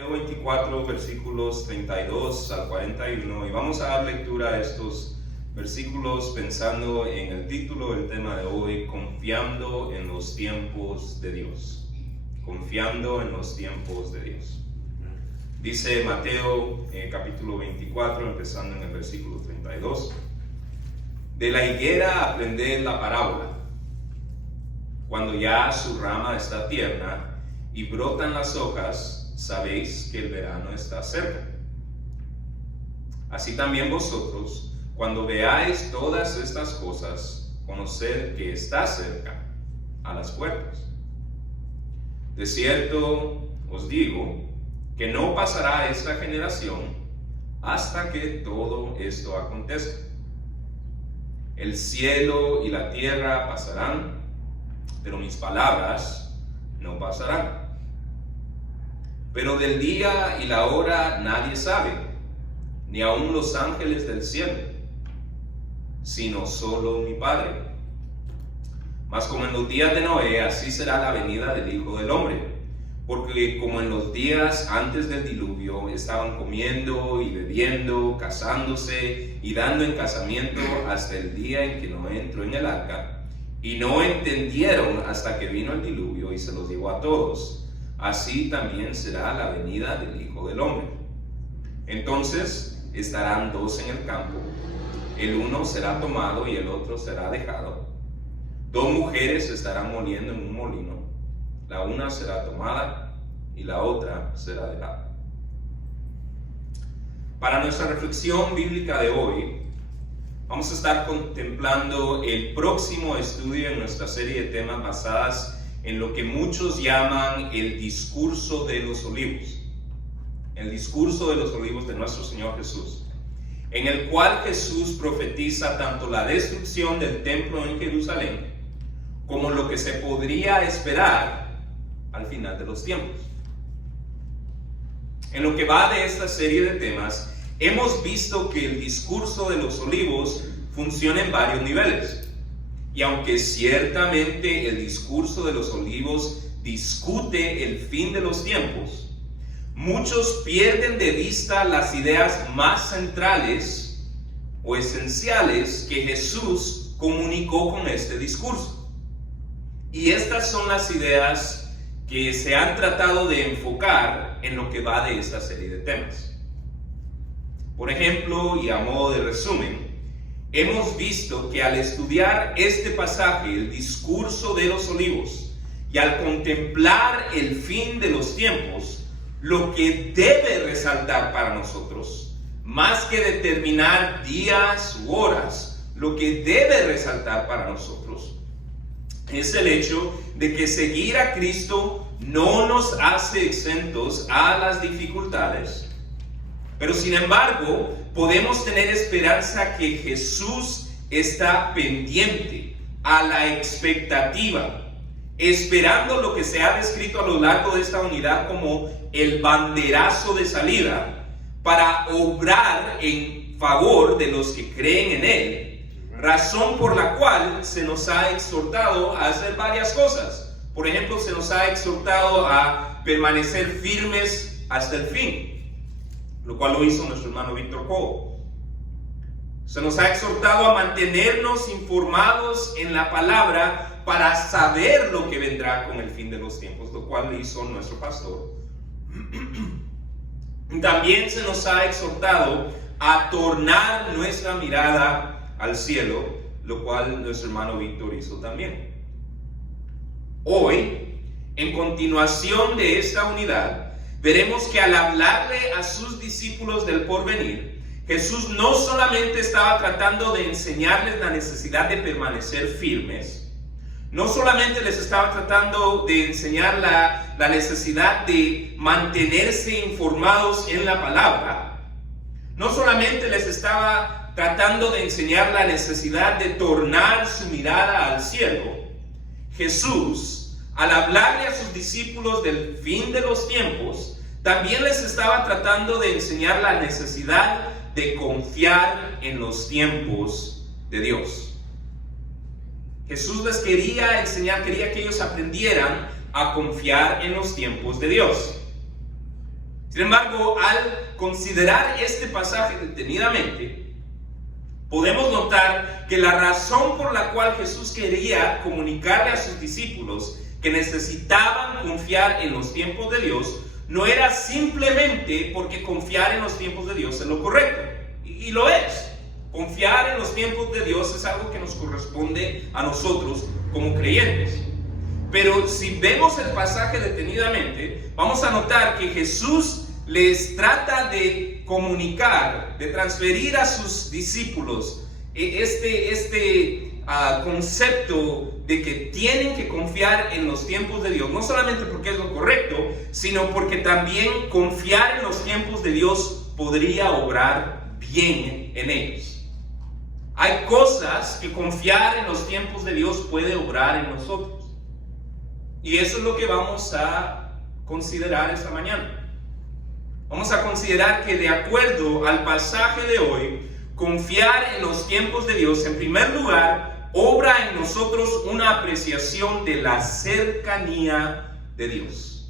Mateo 24, versículos 32 al 41, y vamos a dar lectura a estos versículos pensando en el título del tema de hoy: confiando en los tiempos de Dios. Confiando en los tiempos de Dios. Dice Mateo capítulo 24, empezando en el versículo 32: de la higuera aprended la parábola. Cuando ya su rama está tierna y brotan las hojas, sabéis que el verano está cerca. Así también vosotros, cuando veáis todas estas cosas, conoced que está cerca, a las puertas. De cierto os digo que no pasará esta generación hasta que todo esto acontezca. El cielo y la tierra pasarán, pero mis palabras no pasarán. Pero del día y la hora nadie sabe, ni aun los ángeles del cielo, sino solo mi Padre. Mas como en los días de Noé, así será la venida del Hijo del Hombre. Porque como en los días antes del diluvio estaban comiendo y bebiendo, casándose y dando en casamiento hasta el día en que Noé entró en el arca, y no entendieron hasta que vino el diluvio y se los llevó a todos, así también será la venida del Hijo del Hombre. Entonces estarán dos en el campo, el uno será tomado y el otro será dejado. Dos mujeres estarán moliendo en un molino, la una será tomada y la otra será dejada. Para nuestra reflexión bíblica de hoy, vamos a estar contemplando el próximo estudio en nuestra serie de temas basadas en lo que muchos llaman el discurso de los olivos. El discurso de los olivos de nuestro Señor Jesús, en el cual Jesús profetiza tanto la destrucción del templo en Jerusalén como lo que se podría esperar al final de los tiempos. En lo que va de esta serie de temas, hemos visto que el discurso de los olivos funciona en varios niveles. Y aunque ciertamente el discurso de los olivos discute el fin de los tiempos, muchos pierden de vista las ideas más centrales o esenciales que Jesús comunicó con este discurso. Y estas son las ideas que se han tratado de enfocar en lo que va de esta serie de temas. Por ejemplo, y a modo de resumen, hemos visto que al estudiar este pasaje, el discurso de los olivos, y al contemplar el fin de los tiempos, lo que debe resaltar para nosotros, más que determinar días u horas, lo que debe resaltar para nosotros es el hecho de que seguir a Cristo no nos hace exentos a las dificultades, pero sin embargo podemos tener esperanza que Jesús está pendiente, a la expectativa, esperando lo que se ha descrito a lo largo de esta unidad como el banderazo de salida, para obrar en favor de los que creen en Él, razón por la cual se nos ha exhortado a hacer varias cosas. Por ejemplo, se nos ha exhortado a permanecer firmes hasta el fin, lo cual lo hizo nuestro hermano Víctor Cole. Se nos ha exhortado a mantenernos informados en la palabra para saber lo que vendrá con el fin de los tiempos, lo cual lo hizo nuestro pastor. También se nos ha exhortado a tornar nuestra mirada al cielo, lo cual nuestro hermano Víctor hizo también. Hoy, en continuación de esta unidad, veremos que al hablarle a sus discípulos del porvenir, Jesús no solamente estaba tratando de enseñarles la necesidad de permanecer firmes, no solamente les estaba tratando de enseñar la necesidad de mantenerse informados en la palabra, no solamente les estaba tratando de enseñar la necesidad de tornar su mirada al cielo. Jesús, al hablarle a sus discípulos del fin de los tiempos, también les estaba tratando de enseñar la necesidad de confiar en los tiempos de Dios. Jesús les quería enseñar, quería que ellos aprendieran a confiar en los tiempos de Dios. Sin embargo, al considerar este pasaje detenidamente, podemos notar que la razón por la cual Jesús quería comunicarle a sus discípulos que necesitaban confiar en los tiempos de Dios no era simplemente porque confiar en los tiempos de Dios es lo correcto, y lo es. Confiar en los tiempos de Dios es algo que nos corresponde a nosotros como creyentes. Pero si vemos el pasaje detenidamente, vamos a notar que Jesús les trata de comunicar, de transferir a sus discípulos este concepto de que tienen que confiar en los tiempos de Dios, no solamente porque es lo correcto, sino porque también confiar en los tiempos de Dios podría obrar bien en ellos. Hay cosas que confiar en los tiempos de Dios puede obrar en nosotros. Y eso es lo que vamos a considerar esta mañana. Vamos a considerar que de acuerdo al pasaje de hoy, confiar en los tiempos de Dios, en primer lugar, obra en nosotros una apreciación de la cercanía de Dios.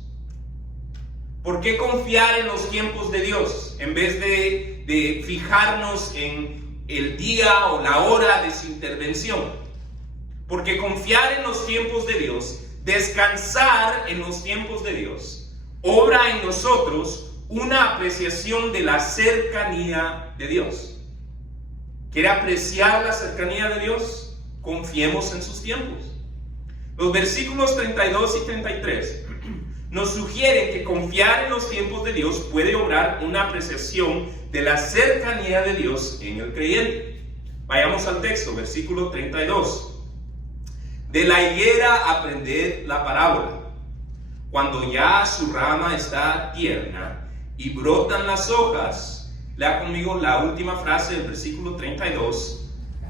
¿Por qué confiar en los tiempos de Dios en vez de fijarnos en el día o la hora de su intervención? Porque confiar en los tiempos de Dios, descansar en los tiempos de Dios, obra en nosotros una apreciación de la cercanía de Dios. ¿Quiere apreciar la cercanía de Dios? Confiemos en sus tiempos. Los versículos 32 y 33 nos sugieren que confiar en los tiempos de Dios puede obrar una apreciación de la cercanía de Dios en el creyente. Vayamos al texto, versículo 32. De la higuera aprended la parábola. Cuando ya su rama está tierna y brotan las hojas, lea conmigo la última frase del versículo 32.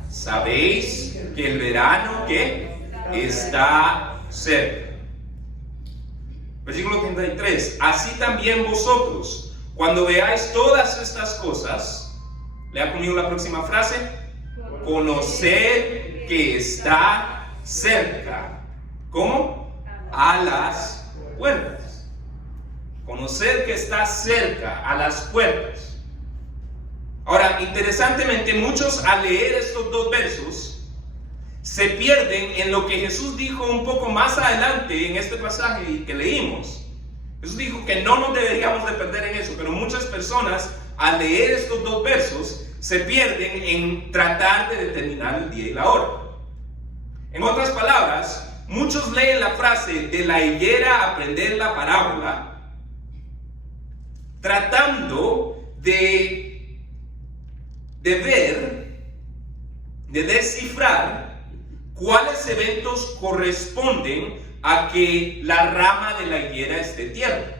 Sabéis que el verano ¿qué? Está cerca. Versículo 33. Así también vosotros, cuando veáis todas estas cosas, lea conmigo la próxima frase. Conoced que está cerca. ¿Cómo? A las puertas. Conocer que está cerca, a las puertas. Ahora, interesantemente, muchos al leer estos dos versos se pierden en lo que Jesús dijo un poco más adelante en este pasaje que leímos. Jesús dijo que no nos deberíamos de perder en eso, pero muchas personas al leer estos dos versos se pierden en tratar de determinar el día y la hora. En otras palabras, muchos leen la frase de la higuera aprender la parábola tratando de ver, de descifrar cuáles eventos corresponden a que la rama de la higuera esté tierna.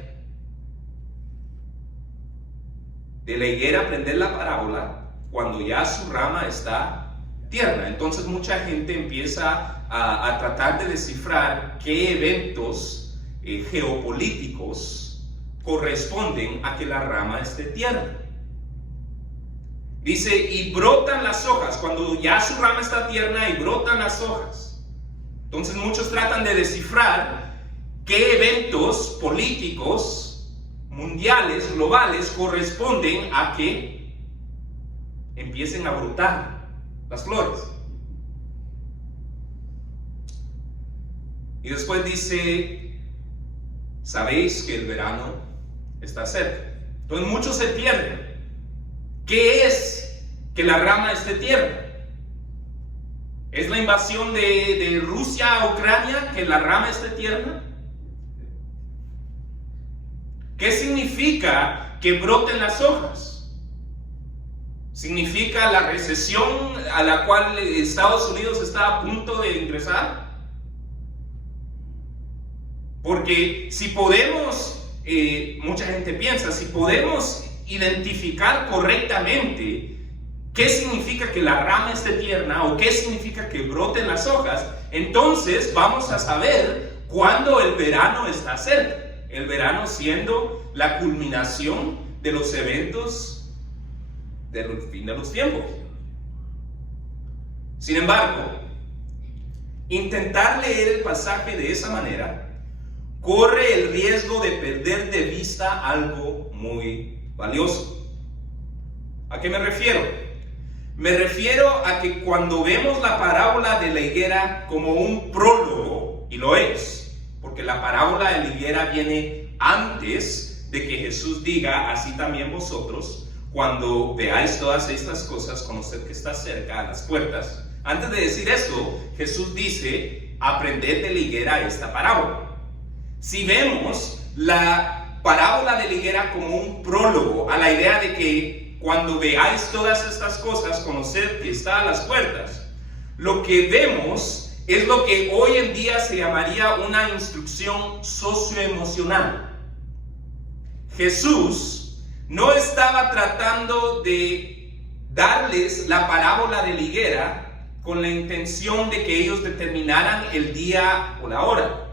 De la higuera aprender la parábola cuando ya su rama está tierna. Entonces mucha gente empieza a tratar de descifrar qué eventos geopolíticos corresponden a que la rama esté tierna. Dice, y brotan las hojas, cuando ya su rama está tierna y brotan las hojas. Entonces muchos tratan de descifrar qué eventos políticos, mundiales, globales, corresponden a que empiecen a brotar las flores. Y después dice, sabéis que el verano está cerca. Entonces muchos se pierden. ¿Qué es que la rama esté tierna? ¿Es la invasión de Rusia a Ucrania que la rama esté tierna? ¿Qué significa que broten las hojas? ¿Significa la recesión a la cual Estados Unidos está a punto de ingresar? Porque si podemos, mucha gente piensa, si podemos identificar correctamente qué significa que la rama esté tierna o qué significa que broten las hojas, entonces vamos a saber cuándo el verano está cerca. El verano siendo la culminación de los eventos del fin de los tiempos. Sin embargo, intentar leer el pasaje de esa manera corre el riesgo de perder de vista algo muy valioso. ¿A qué me refiero? Me refiero a que cuando vemos la parábola de la higuera como un prólogo, y lo es, porque la parábola de la higuera viene antes de que Jesús diga, así también vosotros, cuando veáis todas estas cosas, conoced que está cerca a las puertas. Antes de decir esto, Jesús dice, aprended de la higuera esta parábola. Si vemos la parábola de la higuera como un prólogo a la idea de que cuando veáis todas estas cosas, conoced que está a las puertas, lo que vemos es lo que hoy en día se llamaría una instrucción socioemocional. Jesús no estaba tratando de darles la parábola de la higuera con la intención de que ellos determinaran el día o la hora.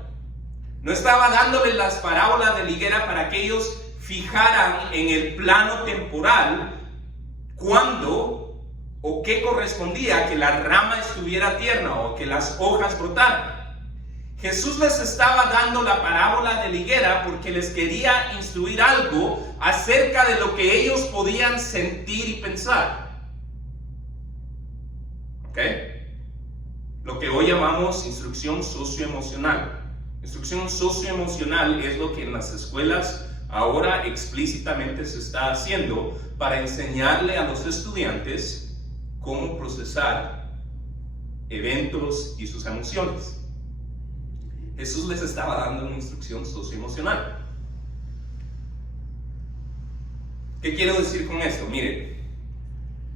No estaba dándoles las parábolas de la higuera para que ellos fijaran en el plano temporal cuándo o qué correspondía que la rama estuviera tierna o que las hojas brotaran. Jesús les estaba dando la parábola de la higuera porque les quería instruir algo acerca de lo que ellos podían sentir y pensar. ¿Ok? Lo que hoy llamamos instrucción socioemocional. Instrucción socioemocional es lo que en las escuelas ahora explícitamente se está haciendo para enseñarle a los estudiantes cómo procesar eventos y sus emociones. Jesús les estaba dando una instrucción socioemocional. ¿Qué quiero decir con esto? Miren,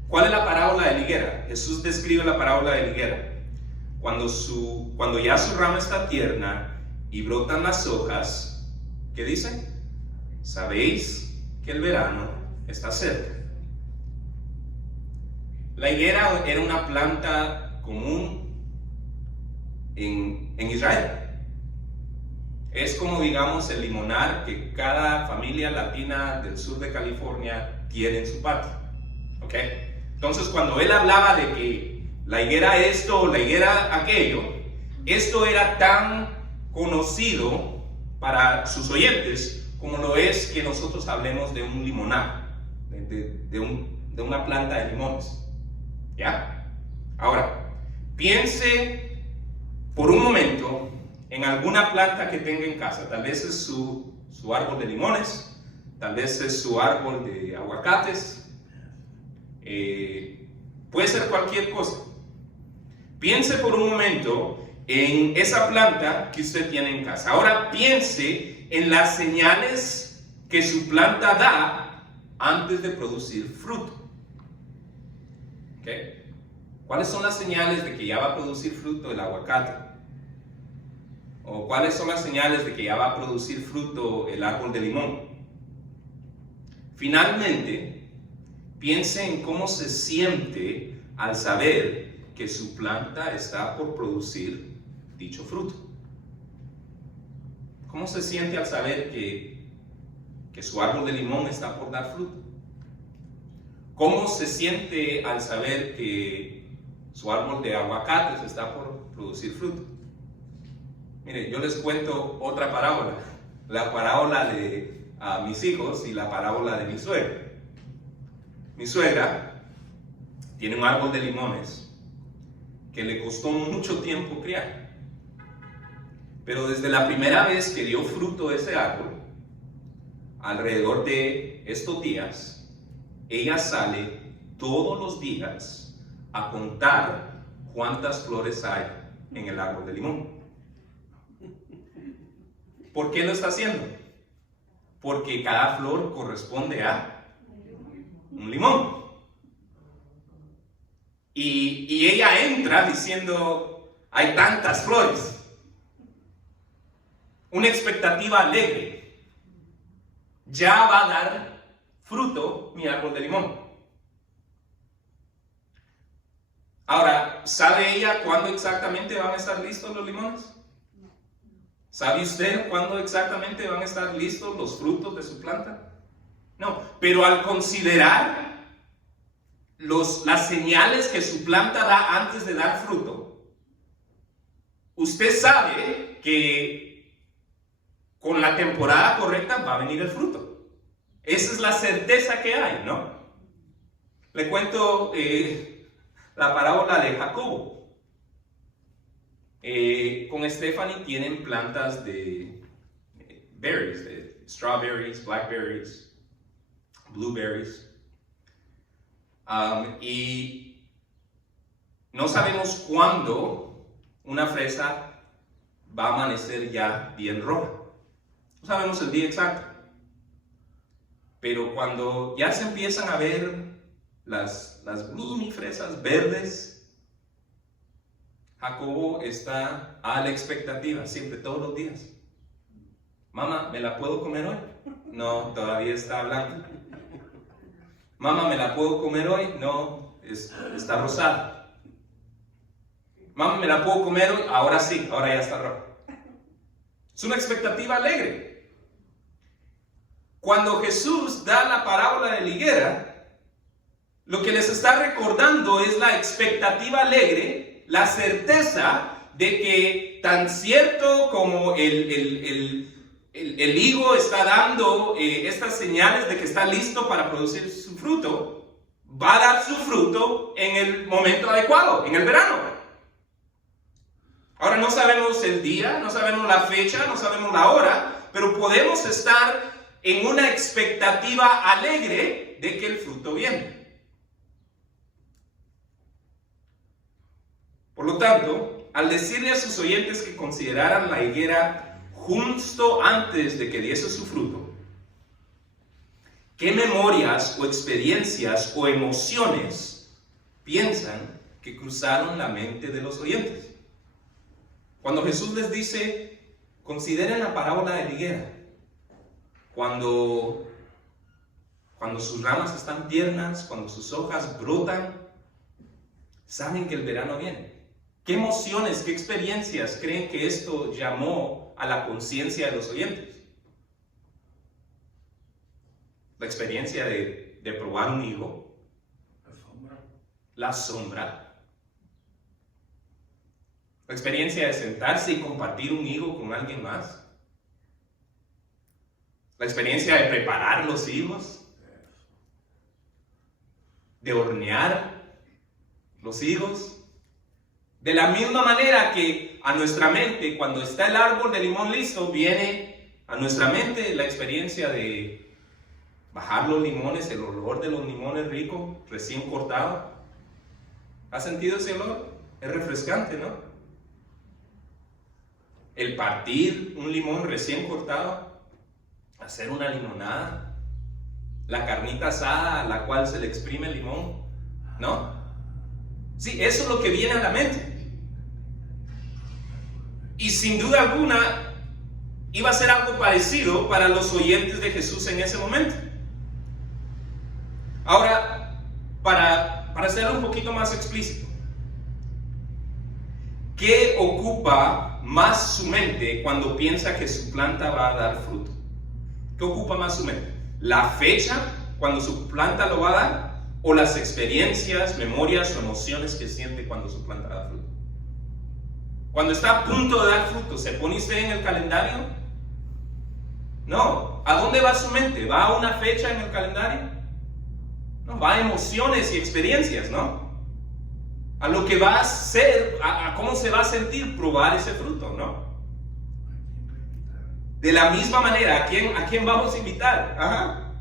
¿cuál es la parábola de la higuera? Jesús describe la parábola de la higuera. Cuando ya su rama está tierna y brotan las hojas, ¿qué dice? Sabéis que el verano está cerca. La higuera era una planta común en Israel. Es como, digamos, el limonar que cada familia latina del sur de California tiene en su patio. ¿Ok? Entonces, cuando él hablaba de que la higuera esto o la higuera aquello, esto era tan conocido para sus oyentes como lo es que nosotros hablemos de un limonar, de una planta de limones. ¿Ya? Ahora, piense por un momento en alguna planta que tenga en casa. Tal vez es su árbol de limones, tal vez es su árbol de aguacates, puede ser cualquier cosa. Piense por un momento en esa planta que usted tiene en casa. Ahora piense en las señales que su planta da antes de producir fruto. ¿Okay? ¿Cuáles son las señales de que ya va a producir fruto el aguacate? ¿O cuáles son las señales de que ya va a producir fruto el árbol de limón? Finalmente, piense en cómo se siente al saber que su planta está por producir dicho fruto. ¿Cómo se siente al saber que su árbol de limón está por dar fruto? ¿Cómo se siente al saber que su árbol de aguacates está por producir fruto? Mire, yo les cuento otra parábola, la parábola de mis hijos y la parábola de mi suegra. Mi suegra tiene un árbol de limones que le costó mucho tiempo criar. Pero desde la primera vez que dio fruto ese árbol, alrededor de estos días, ella sale todos los días a contar cuántas flores hay en el árbol de limón. ¿Por qué lo está haciendo? Porque cada flor corresponde a un limón. Y ella entra diciendo, hay tantas flores. Una expectativa alegre. Ya va a dar fruto mi árbol de limón. Ahora, ¿sabe ella cuándo exactamente van a estar listos los limones? ¿Sabe usted cuándo exactamente van a estar listos los frutos de su planta? No, pero al considerar las señales que su planta da antes de dar fruto, usted sabe que con la temporada correcta va a venir el fruto. Esa es la certeza que hay, ¿no? Le cuento la parábola de Jacobo. Con Stephanie tienen plantas de berries, de strawberries, blackberries, blueberries. Y no sabemos cuándo una fresa va a amanecer ya bien roja. No sabemos el día exacto. Pero cuando ya se empiezan a ver las mini fresas verdes, Jacobo está a la expectativa, siempre, todos los días. Mamá, ¿me la puedo comer hoy? No, todavía está blanca. Mamá, ¿me la puedo comer hoy? No, está rosada. Mamá, ¿me la puedo comer hoy? Ahora sí, ahora ya está roja. Es una expectativa alegre. Cuando Jesús da la parábola de la higuera, lo que les está recordando es la expectativa alegre, la certeza de que tan cierto como el higo está dando estas señales de que está listo para producir su fruto, va a dar su fruto en el momento adecuado, en el verano. Ahora no sabemos el día, no sabemos la fecha, no sabemos la hora, pero podemos estar en una expectativa alegre de que el fruto viene. Por lo tanto, al decirle a sus oyentes que consideraran la higuera justo antes de que diese su fruto, ¿qué memorias o experiencias o emociones piensan que cruzaron la mente de los oyentes? Cuando Jesús les dice, consideren la parábola de la higuera, cuando sus ramas están tiernas, cuando sus hojas brotan, saben que el verano viene. ¿Qué emociones, qué experiencias creen que esto llamó a la conciencia de los oyentes? La experiencia de probar un higo, la sombra, la experiencia de sentarse y compartir un higo con alguien más, la experiencia de preparar los higos, de hornear los higos. De la misma manera que a nuestra mente, cuando está el árbol de limón listo, viene a nuestra mente la experiencia de bajar los limones, el olor de los limones rico, recién cortado. ¿Has sentido ese olor? Es refrescante, ¿no? El partir un limón recién cortado, hacer una limonada, la carnita asada a la cual se le exprime el limón, ¿no? Sí, eso es lo que viene a la mente. Y sin duda alguna, iba a ser algo parecido para los oyentes de Jesús en ese momento. Ahora, para hacerlo un poquito más explícito, ¿qué ocupa más su mente cuando piensa que su planta va a dar fruto? ¿Qué ocupa más su mente? ¿La fecha cuando su planta lo va a dar? ¿O las experiencias, memorias o emociones que siente cuando su planta da fruto? Cuando está a punto de dar fruto, ¿se pone usted en el calendario? No. ¿A dónde va su mente? ¿Va a una fecha en el calendario? No, va a emociones y experiencias, ¿no? A lo que va a ser, a cómo se va a sentir probar ese fruto, ¿no? De la misma manera, ¿a quién vamos a invitar? Ajá.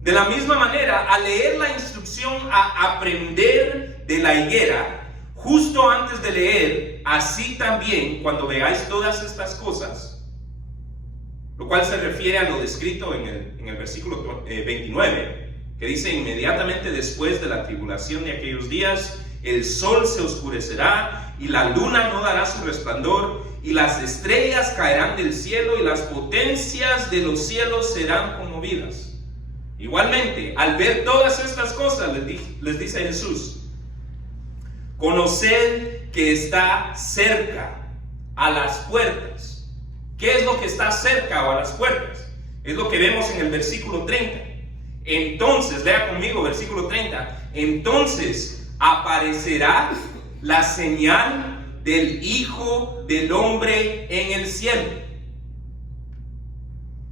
De la misma manera, al leer la instrucción a aprender de la higuera, justo antes de leer, así también, cuando veáis todas estas cosas, lo cual se refiere a lo descrito en el versículo 29, que dice, inmediatamente después de la tribulación de aquellos días, el sol se oscurecerá y la luna no dará su resplandor y las estrellas caerán del cielo y las potencias de los cielos serán conmovidas. Igualmente, al ver todas estas cosas, les dice Jesús, conoced que está cerca, a las puertas. ¿Qué es lo que está cerca o a las puertas? Es lo que vemos en el versículo 30. Entonces, lea conmigo versículo 30. Entonces aparecerá la señal del Hijo del Hombre en el cielo.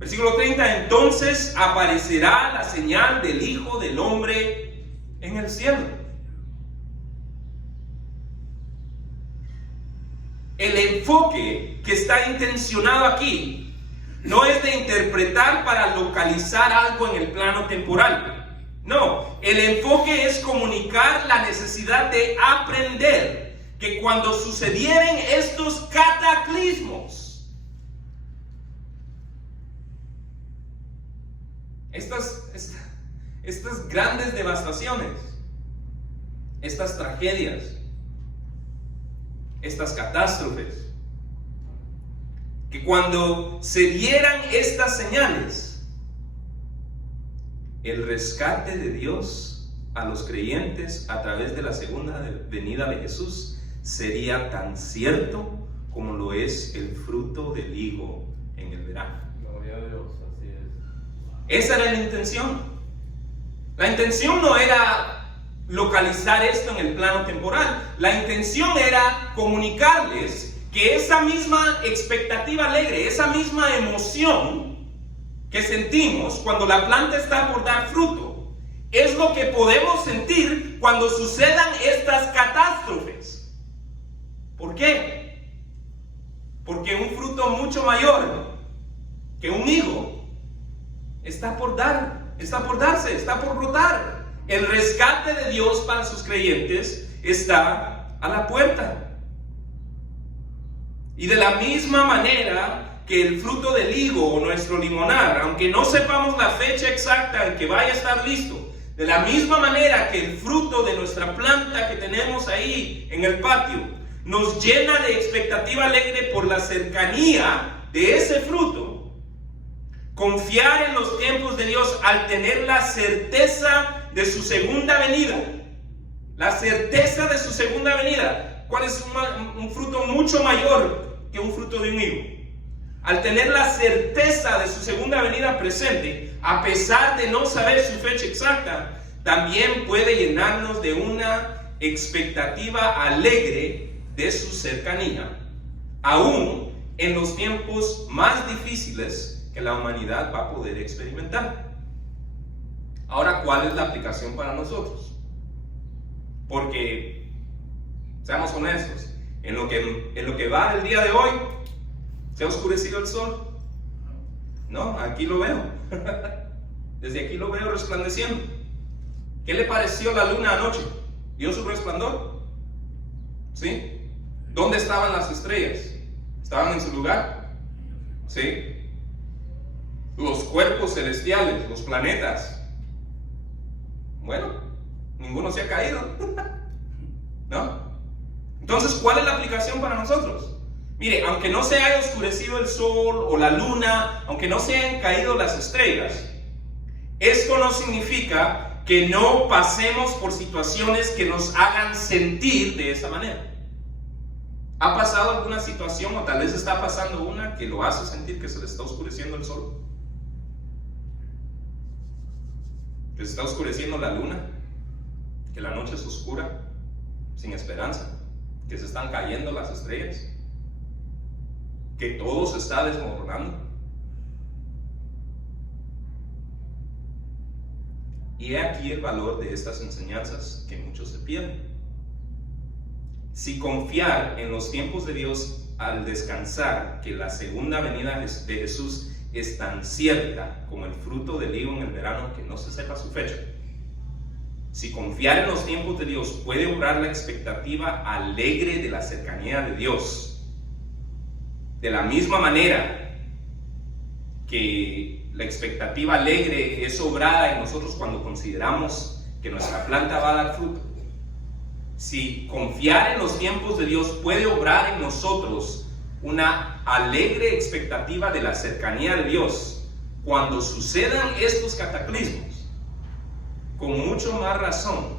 Versículo 30, entonces aparecerá la señal del Hijo del Hombre en el cielo. El enfoque que está intencionado aquí no es de interpretar para localizar algo en el plano temporal. No, el enfoque es comunicar la necesidad de aprender que cuando sucedieren estos cataclismos, estas grandes devastaciones, estas tragedias, estas catástrofes, que cuando se dieran estas señales, el rescate de Dios a los creyentes a través de la segunda venida de Jesús sería tan cierto como lo es el fruto del higo en el verano. Gloria a Dios, así es. Esa era la intención. La intención no era localizar esto en el plano temporal. La intención era comunicarles que esa misma expectativa alegre, esa misma emoción que sentimos cuando la planta está por dar fruto, es lo que podemos sentir cuando sucedan estas catástrofes. ¿Por qué? Porque un fruto mucho mayor que un higo está por darse, está por brotar. El rescate de Dios para sus creyentes está a la puerta. Y de la misma manera que el fruto del higo o nuestro limonar, aunque no sepamos la fecha exacta en que vaya a estar listo, de la misma manera que el fruto de nuestra planta que tenemos ahí en el patio nos llena de expectativa alegre por la cercanía de ese fruto, confiar en los tiempos de Dios al tener la certeza de su segunda venida. La certeza de su segunda venida. ¿Cuál es un fruto mucho mayor que un fruto de un higo? Al tener la certeza de su segunda venida presente, a pesar de no saber su fecha exacta, también puede llenarnos de una expectativa alegre de su cercanía, aún en los tiempos más difíciles que la humanidad va a poder experimentar. Ahora, ¿cuál es la aplicación para nosotros? Porque, seamos honestos, en lo que va del día de hoy, ¿se ha oscurecido el sol? No, aquí lo veo. Desde aquí lo veo resplandeciendo. ¿Qué le pareció la luna anoche? ¿Dio su resplandor? ¿Sí? ¿Dónde estaban las estrellas? ¿Estaban en su lugar? ¿Sí? Los cuerpos celestiales, los planetas. Bueno, ninguno se ha caído. ¿No? Entonces, ¿cuál es la aplicación para nosotros? Mire, aunque no se haya oscurecido el sol o la luna, aunque no se hayan caído las estrellas, esto no significa que no pasemos por situaciones que nos hagan sentir de esa manera. ¿Ha pasado alguna situación, o tal vez está pasando una, que lo hace sentir que se le está oscureciendo el sol? ¿Que se está oscureciendo la luna? ¿Que la noche es oscura, sin esperanza? ¿Que se están cayendo las estrellas? ¿Que todo se está desmoronando? Y he aquí el valor de estas enseñanzas que muchos se pierden. Si confiar en los tiempos de Dios al descansar que la segunda venida de Jesús es tan cierta como el fruto del higo en el verano que no se sepa su fecha, si confiar en los tiempos de Dios puede obrar la expectativa alegre de la cercanía de Dios, de la misma manera que la expectativa alegre es obrada en nosotros cuando consideramos que nuestra planta va a dar fruto, si confiar en los tiempos de Dios puede obrar en nosotros una alegre expectativa de la cercanía de Dios cuando sucedan estos cataclismos, con mucho más razón,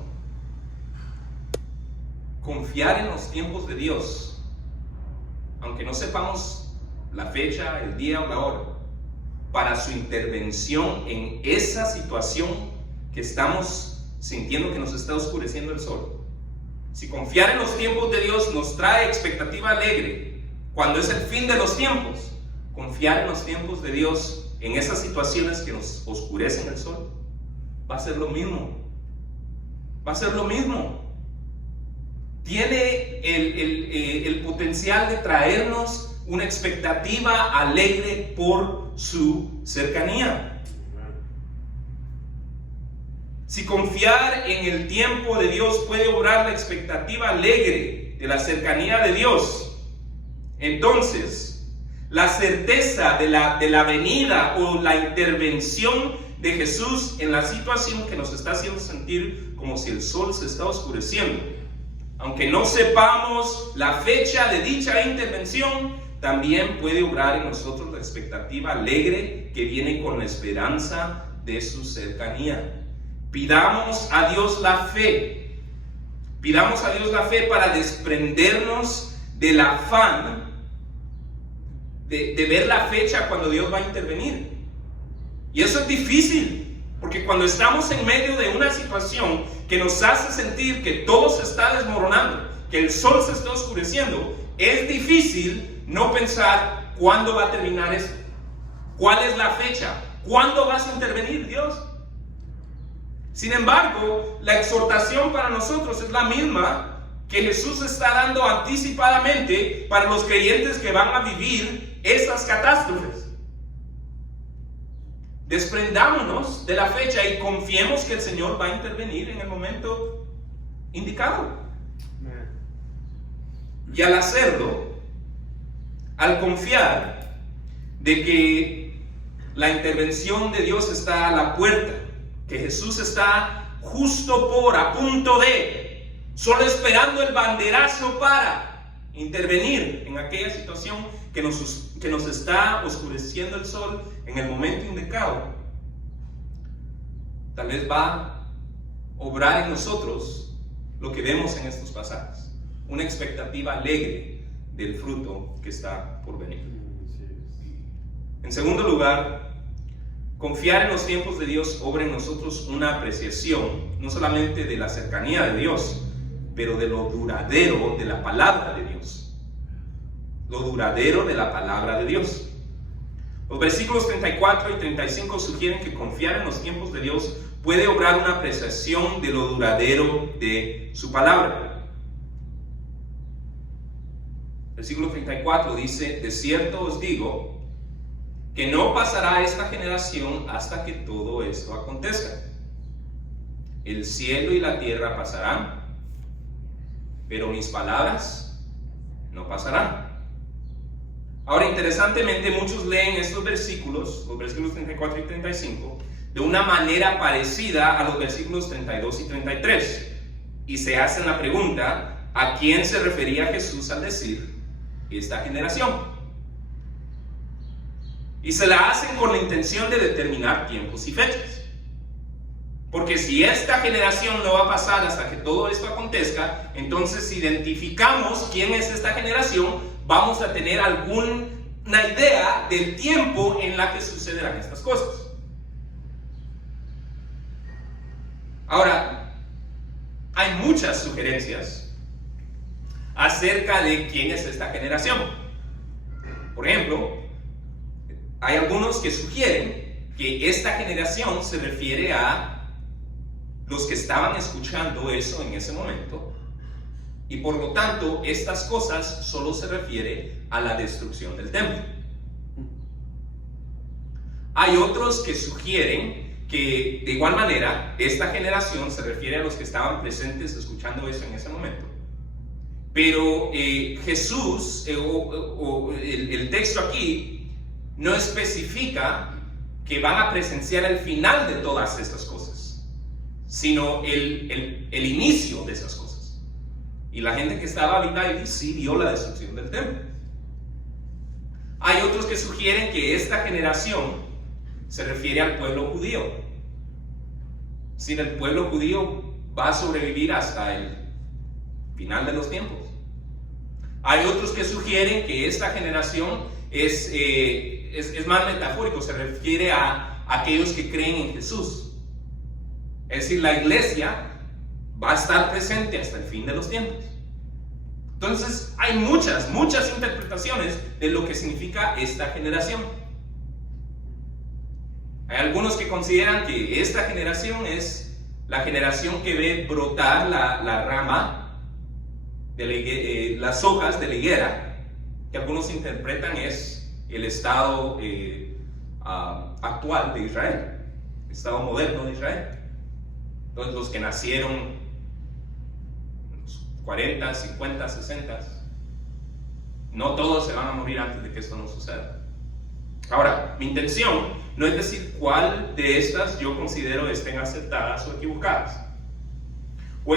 confiar en los tiempos de Dios, aunque no sepamos la fecha, el día o la hora, para su intervención en esa situación que estamos sintiendo que nos está oscureciendo el sol. Si confiar en los tiempos de Dios nos trae expectativa alegre cuando es el fin de los tiempos, confiar en los tiempos de Dios en esas situaciones que nos oscurecen el sol, va a ser lo mismo. Va a ser lo mismo. Tiene el potencial de traernos una expectativa alegre por su cercanía. Si confiar en el tiempo de Dios puede obrar la expectativa alegre de la cercanía de Dios, entonces la certeza de la venida o la intervención de Jesús en la situación que nos está haciendo sentir como si el sol se está oscureciendo, aunque no sepamos la fecha de dicha intervención, también puede obrar en nosotros la expectativa alegre que viene con la esperanza de su cercanía. Pidamos a Dios la fe. Pidamos a Dios la fe para desprendernos del afán de ver la fecha cuando Dios va a intervenir. Y eso es difícil, porque cuando estamos en medio de una situación que nos hace sentir que todo se está desmoronando, que el sol se está oscureciendo, es difícil no pensar cuándo va a terminar esto, cuál es la fecha, cuándo vas a intervenir Dios. Sin embargo, la exhortación para nosotros es la misma que Jesús está dando anticipadamente para los creyentes que van a vivir estas catástrofes. Desprendámonos de la fecha y confiemos que el Señor va a intervenir en el momento indicado. Y al hacerlo, al confiar de que la intervención de Dios está a la puerta, que Jesús está justo a punto de, solo esperando el banderazo para intervenir en aquella situación que nos está oscureciendo el sol en el momento indicado, tal vez va a obrar en nosotros lo que vemos en estos pasajes, una expectativa alegre del fruto que está por venir. En segundo lugar, confiar en los tiempos de Dios obra en nosotros una apreciación, no solamente de la cercanía de Dios, pero de lo duradero de la palabra de Dios. Lo duradero de la palabra de Dios. Los versículos 34 y 35 sugieren que confiar en los tiempos de Dios puede obrar una apreciación de lo duradero de su palabra. Versículo 34 dice: de cierto os digo que no pasará esta generación hasta que todo esto acontezca. El cielo y la tierra pasarán, pero mis palabras no pasarán. Ahora, interesantemente, muchos leen estos versículos, los versículos 34 y 35, de una manera parecida a los versículos 32 y 33, y se hacen la pregunta: ¿a quién se refería Jesús al decir esta generación? Y se la hacen con la intención de determinar tiempos y fechas. Porque si esta generación no va a pasar hasta que todo esto acontezca, entonces si identificamos quién es esta generación, vamos a tener alguna idea del tiempo en la que sucederán estas cosas. Ahora, hay muchas sugerencias acerca de quién es esta generación. Por ejemplo, hay algunos que sugieren que esta generación se refiere a los que estaban escuchando eso en ese momento, y por lo tanto estas cosas solo se refiere a la destrucción del templo. Hay otros que sugieren que de igual manera esta generación se refiere a los que estaban presentes escuchando eso en ese momento. Pero Jesús, el texto aquí no especifica que van a presenciar el final de todas estas cosas, sino el inicio de esas cosas. Y la gente que estaba ahí sí vio la destrucción del templo. Hay otros que sugieren que esta generación se refiere al pueblo judío. Si el pueblo judío va a sobrevivir hasta el final de los tiempos. Hay otros que sugieren que esta generación es más metafórico, se refiere a aquellos que creen en Jesús. Es decir, la iglesia va a estar presente hasta el fin de los tiempos. Entonces, hay muchas interpretaciones de lo que significa esta generación. Hay algunos que consideran que esta generación es la generación que ve brotar la rama, las hojas de la higuera, que algunos interpretan es el estado actual de Israel, el estado moderno de Israel. Entonces los que nacieron en los 40, 50, 60, no todos se van a morir antes de que esto no suceda. Ahora, mi intención no es decir cuál de estas yo considero estén acertadas o equivocadas, o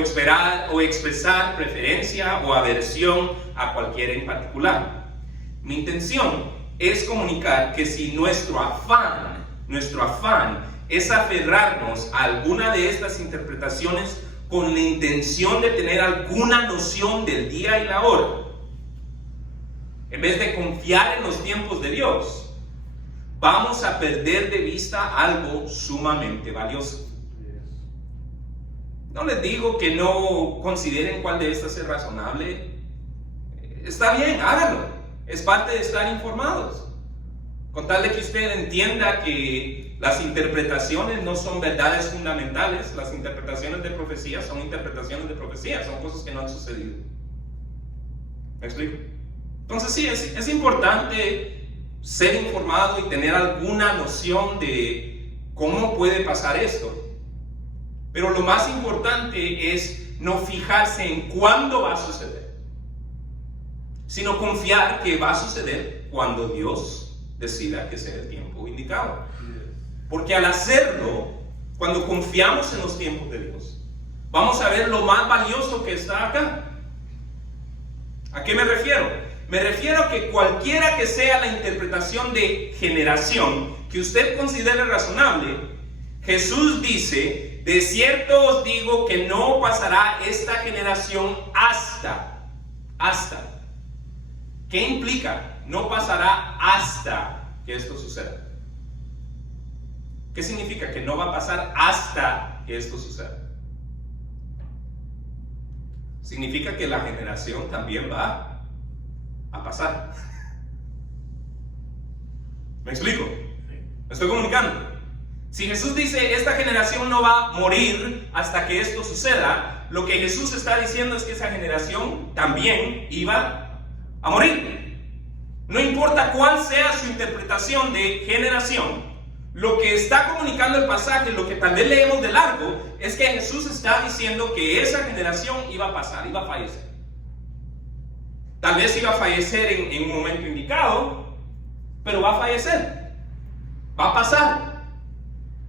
expresar preferencia o aversión a cualquiera en particular. Mi intención es comunicar que si nuestro afán es aferrarnos a alguna de estas interpretaciones con la intención de tener alguna noción del día y la hora, en vez de confiar en los tiempos de Dios, vamos a perder de vista algo sumamente valioso. No les digo que no consideren cuál de estas es razonable. Está bien, háganlo. Es parte de estar informados. Con tal de que usted entienda que las interpretaciones no son verdades fundamentales, las interpretaciones de profecía son interpretaciones de profecía, son cosas que no han sucedido. ¿Me explico? Entonces sí, es importante ser informado y tener alguna noción de cómo puede pasar esto. Pero lo más importante es no fijarse en cuándo va a suceder, sino confiar que va a suceder cuando Dios decida que sea el tiempo indicado. Porque al hacerlo, cuando confiamos en los tiempos de Dios, vamos a ver lo más valioso que está acá. ¿A qué me refiero? Me refiero a que cualquiera que sea la interpretación de generación que usted considere razonable, Jesús dice: de cierto os digo que no pasará esta generación hasta. ¿Qué implica? No pasará hasta que esto suceda. ¿Qué significa? Que no va a pasar hasta que esto suceda. Significa que la generación también va a pasar. ¿Me explico? ¿Me estoy comunicando? Si Jesús dice esta generación no va a morir hasta que esto suceda, lo que Jesús está diciendo es que esa generación también iba a morir. No importa cuál sea su interpretación de generación, lo que está comunicando el pasaje, lo que tal vez leemos de largo, es que Jesús está diciendo que esa generación iba a pasar, iba a fallecer. Tal vez iba a fallecer en un momento indicado, pero va a fallecer, va a pasar.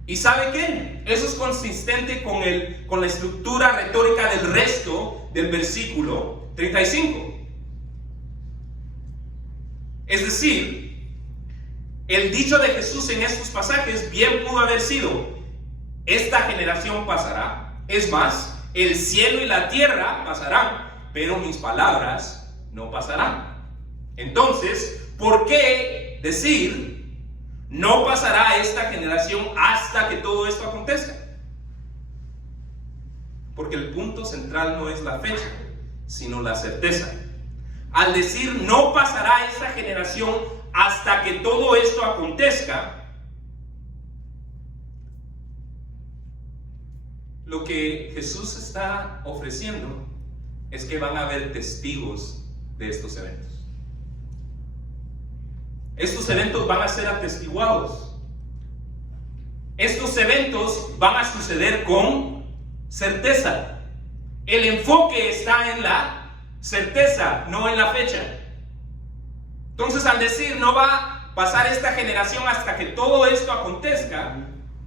¿Y sabe qué? Eso es consistente con la estructura retórica del resto del versículo 35. Es decir, el dicho de Jesús en estos pasajes bien pudo haber sido: esta generación pasará. Es más, el cielo y la tierra pasarán, pero mis palabras no pasarán. Entonces, ¿por qué decir no pasará esta generación hasta que todo esto acontezca? Porque el punto central no es la fecha, sino la certeza. Al decir no pasará esta generación hasta que todo esto acontezca, lo que Jesús está ofreciendo es que van a haber testigos de estos eventos. Estos eventos van a ser atestiguados. Estos eventos van a suceder con certeza. El enfoque está en la certeza, no en la fecha. Entonces, al decir no va a pasar esta generación hasta que todo esto acontezca,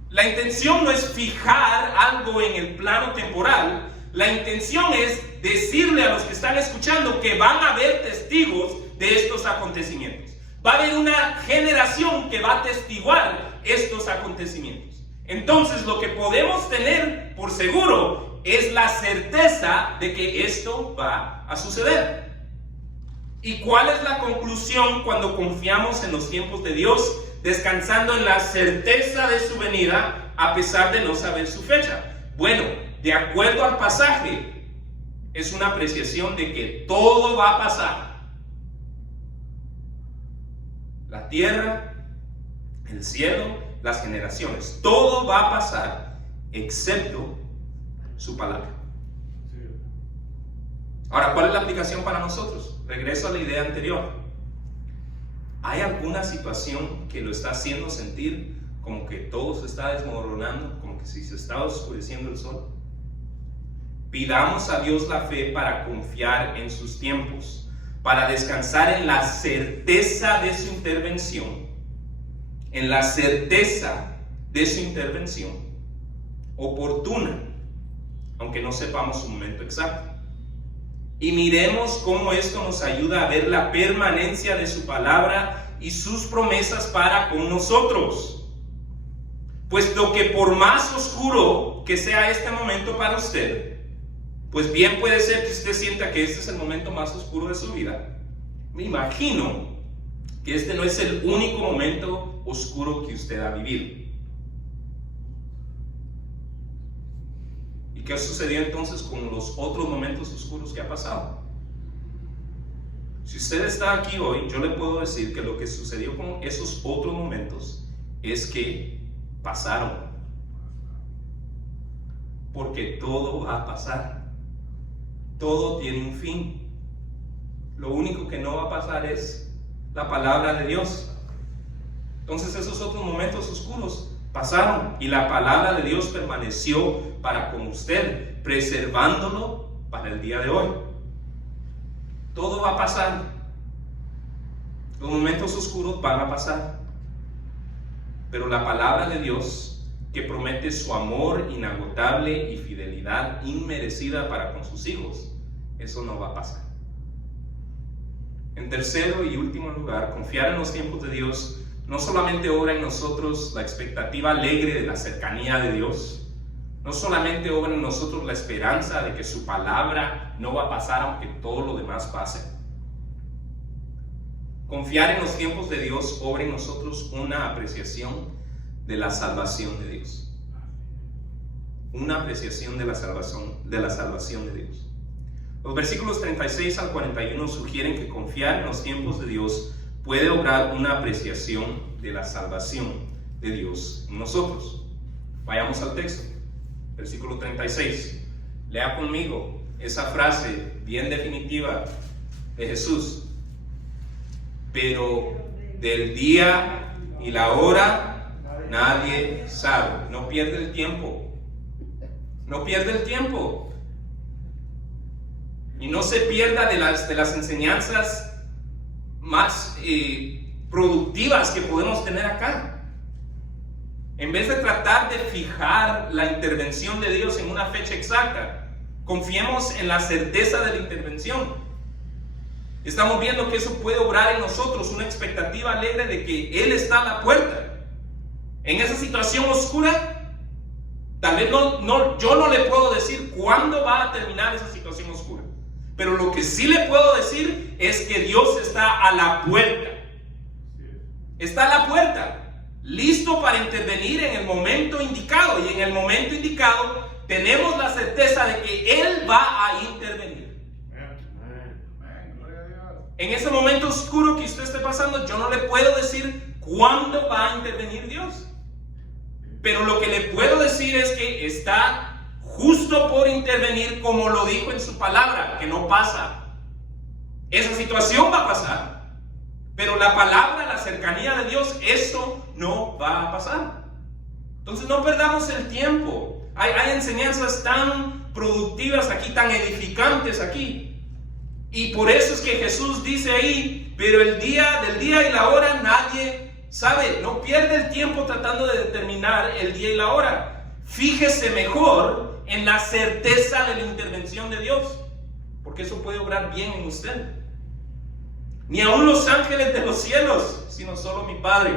la intención no es fijar algo en el plano temporal. La intención es decirle a los que están escuchando que van a haber testigos de estos acontecimientos. Va a haber una generación que va a atestiguar estos acontecimientos. Entonces, lo que podemos tener por seguro es la certeza de que esto va a suceder. ¿Y cuál es la conclusión cuando confiamos en los tiempos de Dios, descansando en la certeza de su venida a pesar de no saber su fecha? Bueno, de acuerdo al pasaje, es una apreciación de que todo va a pasar. La tierra, el cielo las generaciones. Todo va a pasar excepto su palabra. Ahora, ¿cuál es la aplicación para nosotros? Regreso a la idea anterior. ¿Hay alguna situación que lo está haciendo sentir como que todo se está desmoronando, como que si se está oscureciendo el sol? Pidamos a Dios la fe para confiar en sus tiempos, para descansar en la certeza de su intervención, en la certeza de su intervención oportuna, aunque no sepamos su momento exacto. Y miremos cómo esto nos ayuda a ver la permanencia de su palabra y sus promesas para con nosotros. Puesto que por más oscuro que sea este momento para usted, pues bien puede ser que usted sienta que este es el momento más oscuro de su vida. Me imagino que este no es el único momento oscuro que usted ha vivido. ¿Y qué sucedió entonces con los otros momentos oscuros que ha pasado? Si usted está aquí hoy, yo le puedo decir que lo que sucedió con esos otros momentos es que pasaron. Porque todo va a pasar. Todo tiene un fin. Lo único que no va a pasar es la palabra de Dios. Entonces esos otros momentos oscuros pasaron y la palabra de Dios permaneció para con usted, preservándolo para el día de hoy. Todo va a pasar. Los momentos oscuros van a pasar. Pero la palabra de Dios, que promete su amor inagotable y fidelidad inmerecida para con sus hijos, eso no va a pasar. En tercero y último lugar, confiar en los tiempos de Dios no solamente obra en nosotros la expectativa alegre de la cercanía de Dios, no solamente obra en nosotros la esperanza de que su palabra no va a pasar aunque todo lo demás pase. Confiar en los tiempos de Dios obra en nosotros una apreciación de la salvación de Dios. Una apreciación de la salvación de Dios. Los versículos 36 al 41 sugieren que confiar en los tiempos de Dios puede obrar una apreciación de la salvación de Dios en nosotros. Vayamos al texto, versículo 36. Lea conmigo esa frase bien definitiva de Jesús. Pero del día y la hora nadie sabe. No pierde el tiempo. No pierde el tiempo. Y no se pierda de las enseñanzas más productivas que podemos tener acá. En vez de tratar de fijar la intervención de Dios en una fecha exacta, confiemos en la certeza de la intervención. Estamos viendo que eso puede obrar en nosotros una expectativa alegre de que Él está a la puerta. En esa situación oscura, tal vez yo no le puedo decir cuándo va a terminar esa situación oscura. Pero lo que sí le puedo decir es que Dios está a la puerta. Está a la puerta, listo para intervenir en el momento indicado. Y en el momento indicado tenemos la certeza de que Él va a intervenir. En ese momento oscuro que usted esté pasando, yo no le puedo decir cuándo va a intervenir Dios. Pero lo que le puedo decir es que está justo por intervenir, como lo dijo en su palabra, que no pasa. Esa situación va a pasar, pero la palabra, la cercanía de Dios, eso no va a pasar. Entonces no perdamos el tiempo. Hay enseñanzas tan productivas aquí, tan edificantes aquí. Y por eso es que Jesús dice ahí, pero del día y la hora nadie sabe. No pierda el tiempo tratando de determinar el día y la hora. Fíjese mejor en la certeza de la intervención de Dios, porque eso puede obrar bien en usted. Ni aun los ángeles de los cielos, sino solo mi Padre.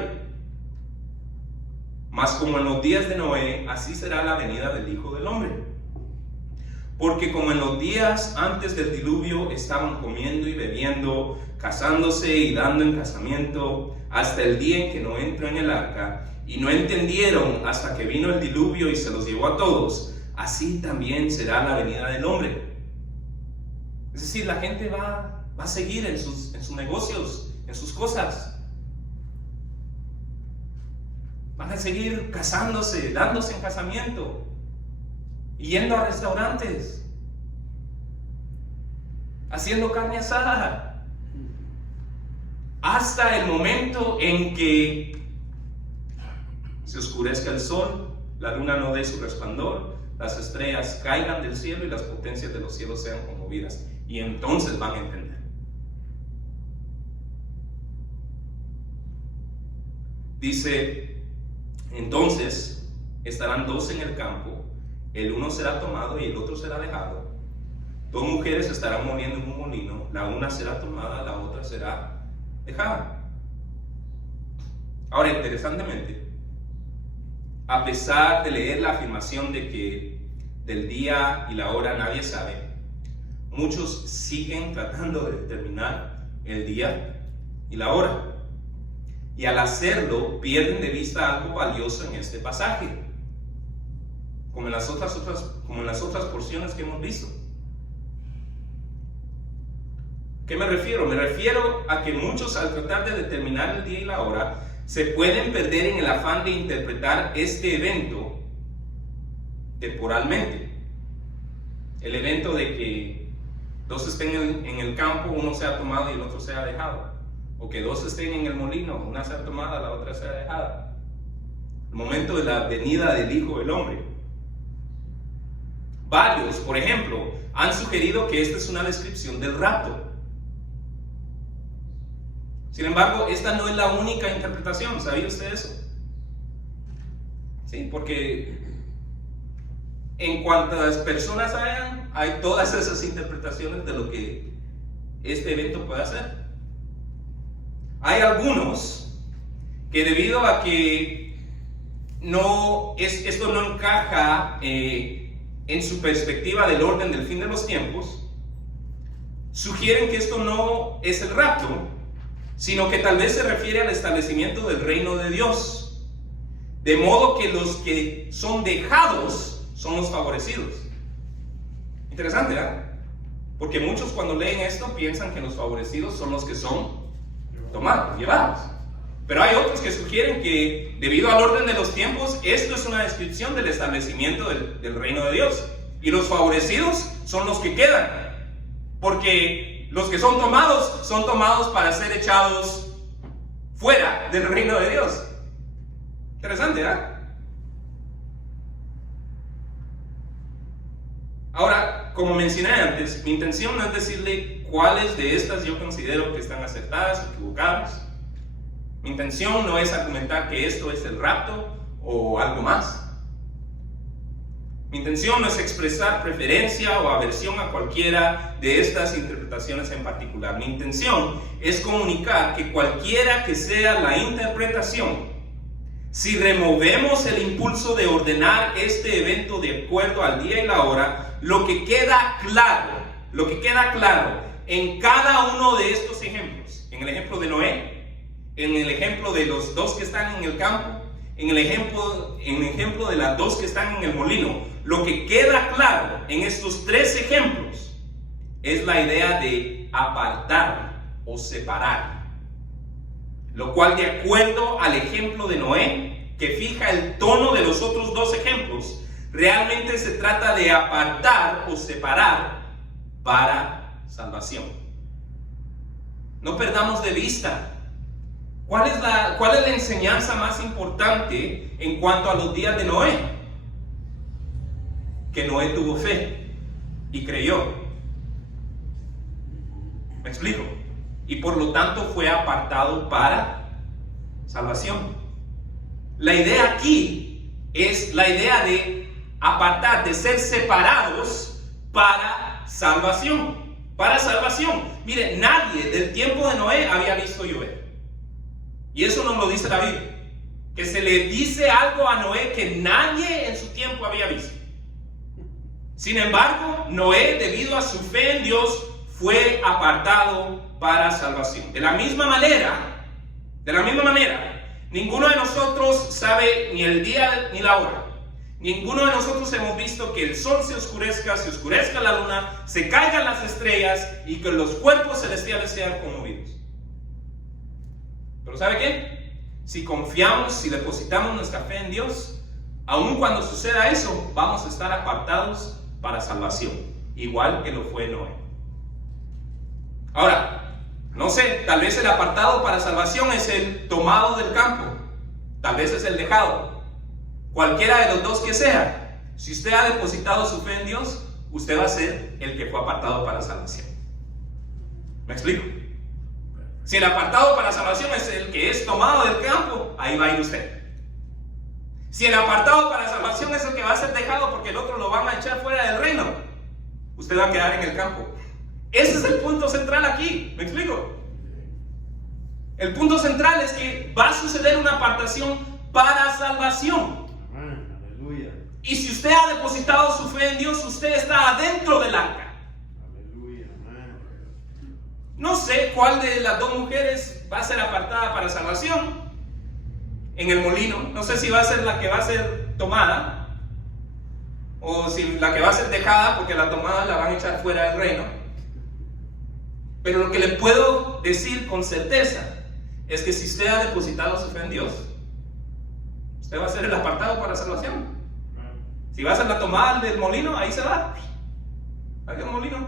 Mas como en los días de Noé, así será la venida del Hijo del Hombre. Porque como en los días antes del diluvio estaban comiendo y bebiendo, casándose y dando en casamiento, hasta el día en que Noé entró en el arca, y no entendieron hasta que vino el diluvio y se los llevó a todos, así también será la venida del hombre. Es decir, la gente va a seguir en sus negocios, en sus cosas. Van a seguir casándose, dándose en casamiento, yendo a restaurantes, haciendo carne asada, hasta el momento en que se oscurezca el sol, la luna no dé su resplandor, las estrellas caigan del cielo y las potencias de los cielos sean conmovidas. Y entonces van a entender. Dice, entonces estarán dos en el campo, el uno será tomado y el otro será dejado. Dos mujeres estarán moliendo en un molino, la una será tomada, la otra será dejada. Ahora, interesantemente, a pesar de leer la afirmación de que del día y la hora nadie sabe, muchos siguen tratando de determinar el día y la hora. Y al hacerlo, pierden de vista algo valioso en este pasaje, como en las otras porciones que hemos visto. ¿Qué me refiero? Me refiero a que muchos, al tratar de determinar el día y la hora, se pueden perder en el afán de interpretar este evento temporalmente. El evento de que dos estén en el campo, uno sea tomado y el otro sea dejado. O que dos estén en el molino, una sea tomada, la otra sea dejada. El momento de la venida del Hijo del Hombre. Varios, por ejemplo, han sugerido que esta es una descripción del rapto. Sin embargo, esta no es la única interpretación. ¿Sabía usted eso? Sí, porque en cuantas personas hayan, hay todas esas interpretaciones de lo que este evento puede hacer. Hay algunos que, debido a que esto no encaja en su perspectiva del orden del fin de los tiempos, sugieren que esto no es el rapto, sino que tal vez se refiere al establecimiento del reino de Dios, de modo que los que son dejados son los favorecidos. Interesante, ¿verdad? Porque muchos, cuando leen esto, piensan que los favorecidos son los que son tomados, llevados. Pero hay otros que sugieren que, debido al orden de los tiempos, esto es una descripción del establecimiento del reino de Dios, y los favorecidos son los que quedan, porque los que son tomados para ser echados fuera del reino de Dios. Interesante, ¿verdad? Ahora, como mencioné antes, mi intención no es decirle cuáles de estas yo considero que están acertadas o equivocadas. Mi intención no es argumentar que esto es el rapto o algo más. Mi intención no es expresar preferencia o aversión a cualquiera de estas interpretaciones en particular. Mi intención es comunicar que cualquiera que sea la interpretación, si removemos el impulso de ordenar este evento de acuerdo al día y la hora, lo que queda claro en cada uno de estos ejemplos, en el ejemplo de Noé, en el ejemplo de los dos que están en el campo, en el ejemplo de las dos que están en el molino, lo que queda claro en estos tres ejemplos es la idea de apartar o separar. Lo cual, de acuerdo al ejemplo de Noé, que fija el tono de los otros dos ejemplos, realmente se trata de apartar o separar para salvación. No perdamos de vista cuál es la enseñanza más importante en cuanto a los días de Noé. Que Noé tuvo fe y creyó. ¿Me explico? Y por lo tanto fue apartado para salvación. La idea aquí es la idea de apartar, de ser separados para salvación. Para salvación. Mire, nadie del tiempo de Noé había visto llover. Y eso nos lo dice la Biblia. Que se le dice algo a Noé que nadie en su tiempo había visto. Sin embargo, Noé, debido a su fe en Dios, fue apartado para salvación. De la misma manera, ninguno de nosotros sabe ni el día ni la hora. Ninguno de nosotros hemos visto que el sol se oscurezca la luna, se caigan las estrellas y que los cuerpos celestiales sean conmovidos. Pero ¿sabe qué? si confiamos, si depositamos nuestra fe en Dios, aun cuando suceda eso, vamos a estar apartados para salvación, igual que lo fue Noé. Ahora, no sé, tal vez el apartado para salvación es el tomado del campo, tal vez es el dejado, cualquiera de los dos que sea. Si usted ha depositado su fe en Dios, usted va a ser el que fue apartado para salvación. ¿Me explico? Si el apartado para salvación es el que es tomado del campo, ahí va a ir usted. Si el apartado para salvación es el que va a ser dejado porque el otro lo van a echar fuera del reino, usted va a quedar en el campo. Ese es el punto central aquí. ¿Me explico? El punto central es que va a suceder una apartación para salvación. Aleluya. Y si usted ha depositado su fe en Dios, usted está adentro del arca. Aleluya. No sé cuál de las dos mujeres va a ser apartada para salvación en el molino. No sé si va a ser la que va a ser tomada o si la que va a ser dejada, porque la tomada la van a echar fuera del reino. Pero lo que le puedo decir con certeza es que si usted ha depositado su fe en Dios, usted va a ser el apartado para salvación. Si va a ser la tomada del molino, ahí se va. Ahí el molino.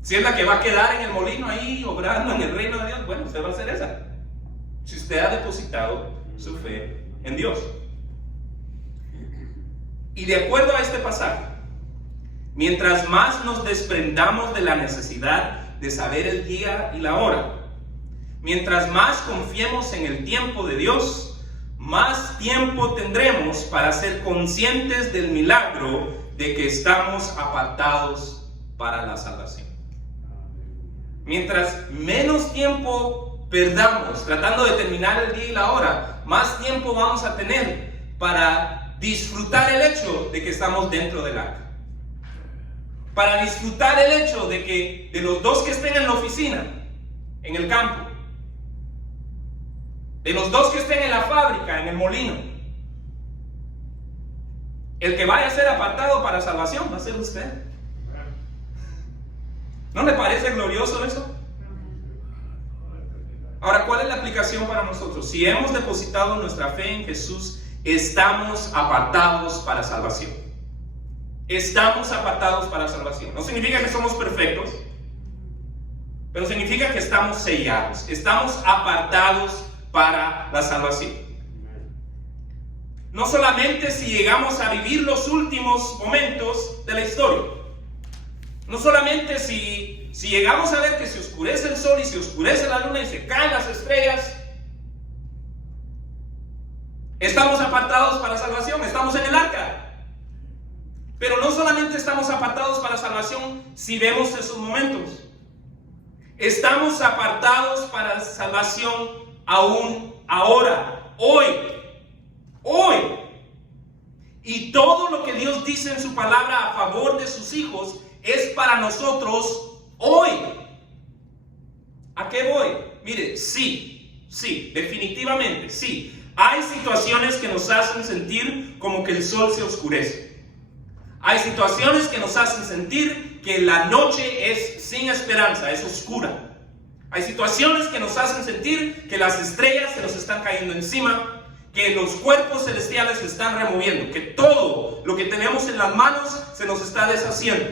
Si es la que va a quedar en el molino ahí obrando en el reino de Dios, bueno, usted va a ser esa. Si usted ha depositado su fe en Dios. Y de acuerdo a este pasaje, mientras más nos desprendamos de la necesidad de saber el día y la hora, mientras más confiemos en el tiempo de Dios, más tiempo tendremos para ser conscientes del milagro de que estamos apartados para la salvación. Mientras menos tiempo perdamos tratando de determinar el día y la hora, más tiempo vamos a tener para disfrutar el hecho de que estamos dentro del arca. Para disfrutar el hecho de que de los dos que estén en la oficina, en el campo, de los dos que estén en la fábrica, en el molino, el que vaya a ser apartado para salvación va a ser usted. ¿No le parece glorioso eso? Ahora, ¿cuál es la aplicación para nosotros? Si hemos depositado nuestra fe en Jesús, estamos apartados para salvación. Estamos apartados para salvación. No significa que somos perfectos, pero significa que estamos sellados. Estamos apartados para la salvación. No solamente si llegamos a vivir los últimos momentos de la historia. No solamente si llegamos a ver que se oscurece el sol y se oscurece la luna y se caen las estrellas. Estamos apartados para salvación, estamos en el arca. Pero no solamente estamos apartados para salvación si vemos esos momentos. Estamos apartados para salvación aún ahora, hoy. Y todo lo que Dios dice en su palabra a favor de sus hijos es para nosotros hoy. ¿A qué voy? Mire, sí, definitivamente, sí. Hay situaciones que nos hacen sentir como que el sol se oscurece. Hay situaciones que nos hacen sentir que la noche es sin esperanza, es oscura. Hay situaciones que nos hacen sentir que las estrellas se nos están cayendo encima, que los cuerpos celestiales se están removiendo, que todo lo que tenemos en las manos se nos está deshaciendo.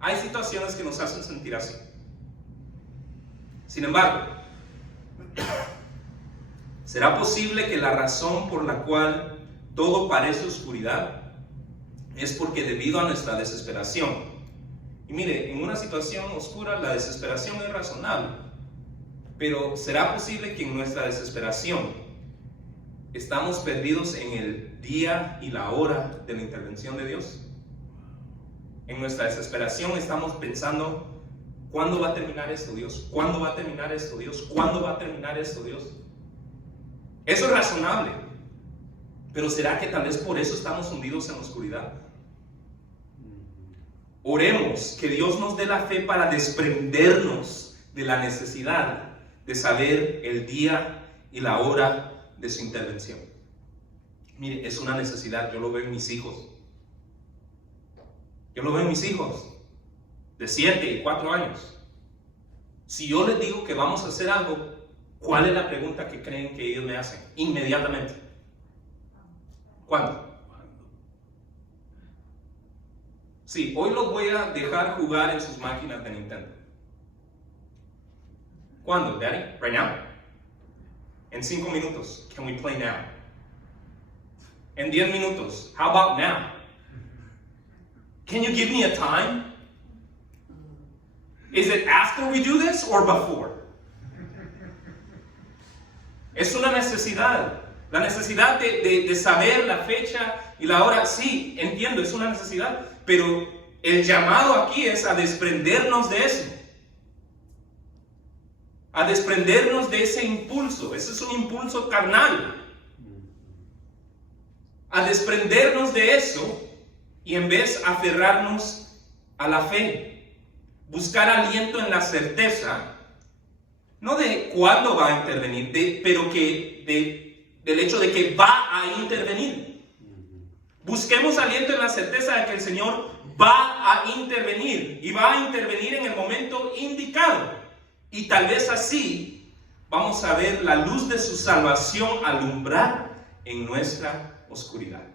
Hay situaciones que nos hacen sentir así. Sin embargo, ¿será posible que la razón por la cual todo parece oscuridad es porque debido a nuestra desesperación? Y mire, en una situación oscura la desesperación es razonable, pero ¿será posible que en nuestra desesperación estamos perdidos en el día y la hora de la intervención de Dios? En nuestra desesperación estamos pensando, ¿cuándo va a terminar esto, Dios? ¿Cuándo va a terminar esto, Dios? ¿Cuándo va a terminar esto, Dios? Eso es razonable, pero ¿será que tal vez por eso estamos hundidos en la oscuridad? Oremos que Dios nos dé la fe para desprendernos de la necesidad de saber el día y la hora de su intervención. Mire, es una necesidad, yo lo veo en mis hijos. Yo lo veo en mis hijos de 7 y 4 años. Si yo les digo que vamos a hacer algo, ¿Cuál es la pregunta que creen que ellos me hacen? Inmediatamente. ¿Cuándo? Sí, hoy los voy a dejar jugar en sus máquinas de Nintendo. ¿Cuándo, Daddy? Right now. En 5 minutos. Can we play now? En 10 minutos. How about now? Can you give me a time? Is it after we do this or before? Es una necesidad. La necesidad de saber la fecha y la hora. Sí, entiendo, es una necesidad. Pero el llamado aquí es a desprendernos de eso. A desprendernos de ese impulso. Ese es un impulso carnal. A desprendernos de eso y en vez aferrarnos a la fe. Buscar aliento en la certeza, no de cuándo va a intervenir, pero del hecho de que va a intervenir. Busquemos aliento en la certeza de que el Señor va a intervenir y va a intervenir en el momento indicado. Y tal vez así vamos a ver la luz de su salvación alumbrar en nuestra oscuridad.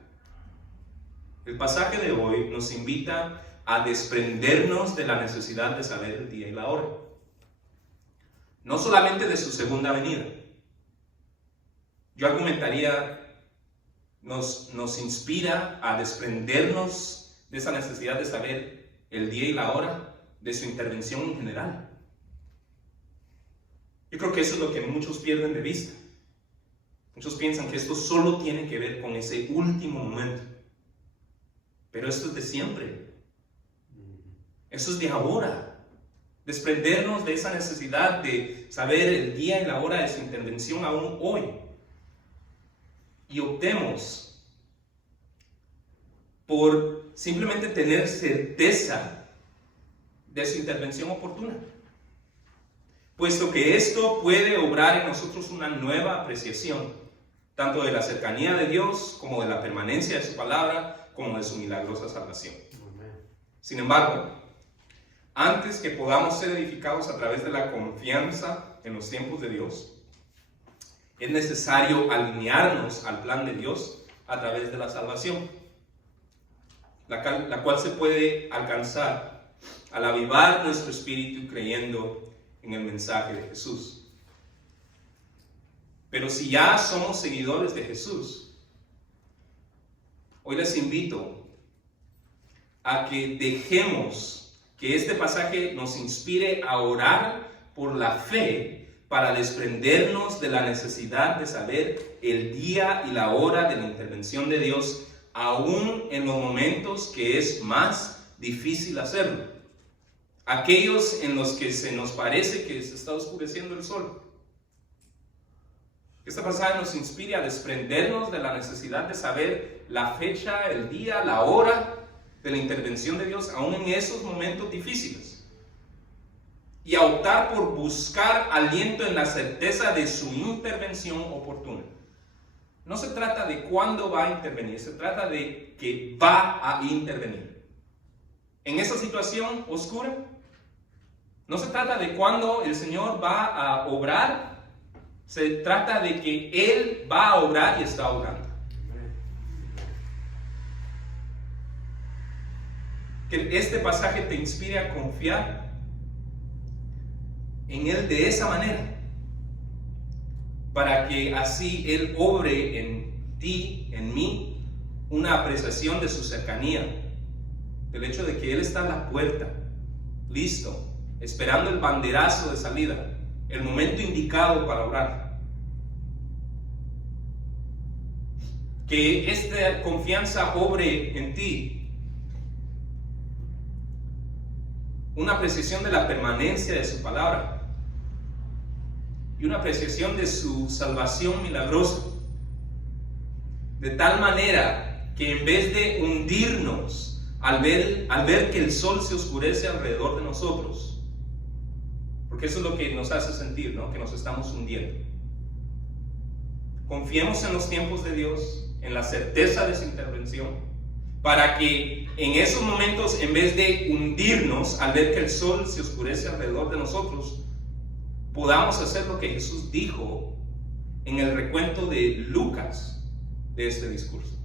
El pasaje de hoy nos invita a desprendernos de la necesidad de saber el día y la hora. No solamente de su segunda venida. Yo argumentaría, nos inspira a desprendernos de esa necesidad de saber el día y la hora de su intervención en general. Yo creo que eso es lo que muchos pierden de vista. Muchos piensan que esto solo tiene que ver con ese último momento. Pero esto es de siempre. Eso es de ahora. Desprendernos de esa necesidad de saber el día y la hora de su intervención aún hoy. Y optemos por simplemente tener certeza de su intervención oportuna. Puesto que esto puede obrar en nosotros una nueva apreciación, tanto de la cercanía de Dios, como de la permanencia de su palabra, como de su milagrosa salvación. Sin embargo, antes que podamos ser edificados a través de la confianza en los tiempos de Dios, es necesario alinearnos al plan de Dios a través de la salvación, la cual se puede alcanzar al avivar nuestro espíritu creyendo en el mensaje de Jesús. Pero si ya somos seguidores de Jesús, hoy les invito a que dejemos que este pasaje nos inspire a orar por la fe para desprendernos de la necesidad de saber el día y la hora de la intervención de Dios, aún en los momentos que es más difícil hacerlo. Aquellos en los que se nos parece que se está oscureciendo el sol. Este pasaje nos inspira a desprendernos de la necesidad de saber la fecha, el día, la hora de la intervención de Dios, aún en esos momentos difíciles. Y a optar por buscar aliento en la certeza de su intervención oportuna. No se trata de cuándo va a intervenir, se trata de que va a intervenir. En esa situación oscura, no se trata de cuándo el Señor va a obrar, se trata de que Él va a obrar y está obrando. Que este pasaje te inspire a confiar en Él de esa manera, para que así Él obre en ti, en mí, una apreciación de su cercanía, del hecho de que Él está a la puerta, listo, esperando el banderazo de salida, el momento indicado para orar. Que esta confianza obre en ti una apreciación de la permanencia de su palabra y una apreciación de su salvación milagrosa, de tal manera que en vez de hundirnos al ver que el sol se oscurece alrededor de nosotros, porque eso es lo que nos hace sentir, ¿no? Que nos estamos hundiendo, confiemos en los tiempos de Dios, en la certeza de su intervención, para que en esos momentos, en vez de hundirnos al ver que el sol se oscurece alrededor de nosotros, podamos hacer lo que Jesús dijo en el recuento de Lucas de este discurso.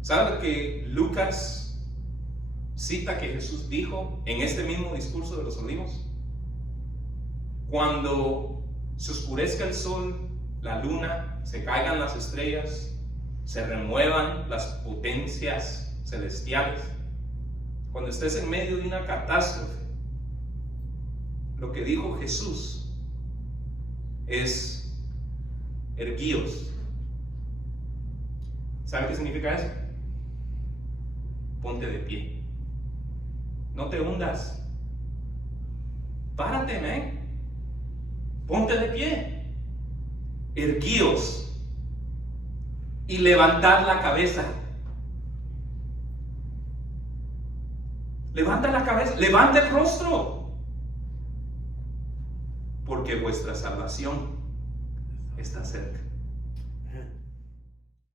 ¿Sabe que Lucas cita que Jesús dijo en este mismo discurso de los olivos? Cuando se oscurezca el sol, la luna, se caigan las estrellas, se remuevan las potencias celestiales, cuando estés en medio de una catástrofe, lo que dijo Jesús es: erguíos. ¿Sabe qué significa eso? Ponte de pie. No te hundas. Párate, man. Ponte de pie. Erguíos y levantad la cabeza. Levanta la cabeza, levanta el rostro, porque vuestra salvación está cerca.